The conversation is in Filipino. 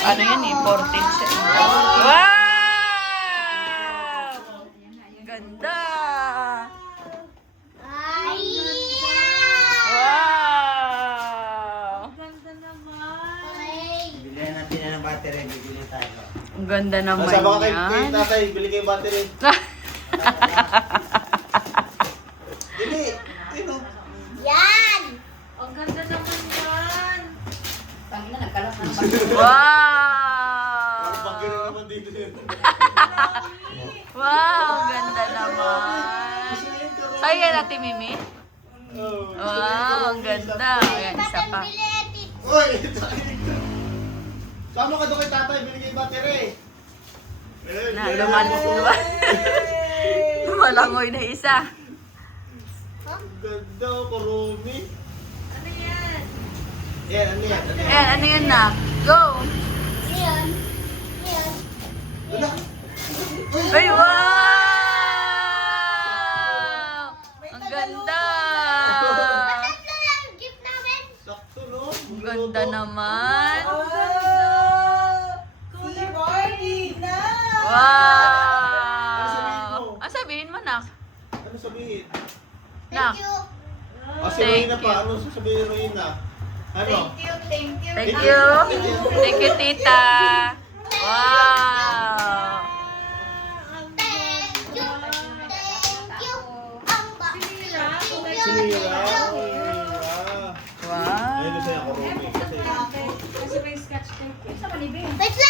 Ano yan eh? 14 siya. Wow! Ganda! Wow! Bilihan natin na ng battery, bibili tayo. Ang ganda naman Masama ka kay yan. tatay, bili kayo battery. Bili! Ino? Yan! Ang ganda naman yan. Tangina, nagkalat na naman. Wow! Ang bagay na naman dito yun. Wow! Ang ganda naman. Sa'yo yan natin, Mimi? Oh, Wow! Ang ganda. Ayan, isa pa. Uy! Sama ka doon kay tatay, bili kayo battery. Na, lumalangoy na isa. Ang ganda, karumi. Ano yan? Yan, ano yan? Ano yan? Ayan, ano yun na? Go! Yan. Yan. Wala. Ay, wow! Ang ganda! Tatlo lang jeep namin. Sakto, no? Ang ganda naman. Si Barbie na! Wow! Ang sabihin mo, Nak? Ano sabihin? Nak? Thank you. Ah, si Thank Rowena you. pa. Ano sasabihin ni Rowena? Ano? Thank you. Thank you. Thank you, tita. Wow! Thank you. Thank you. Ang Sinira? Sinira. Wow! Ayun gusto niya, karumi. Kasi Kasi may scotch tape. Wait lang.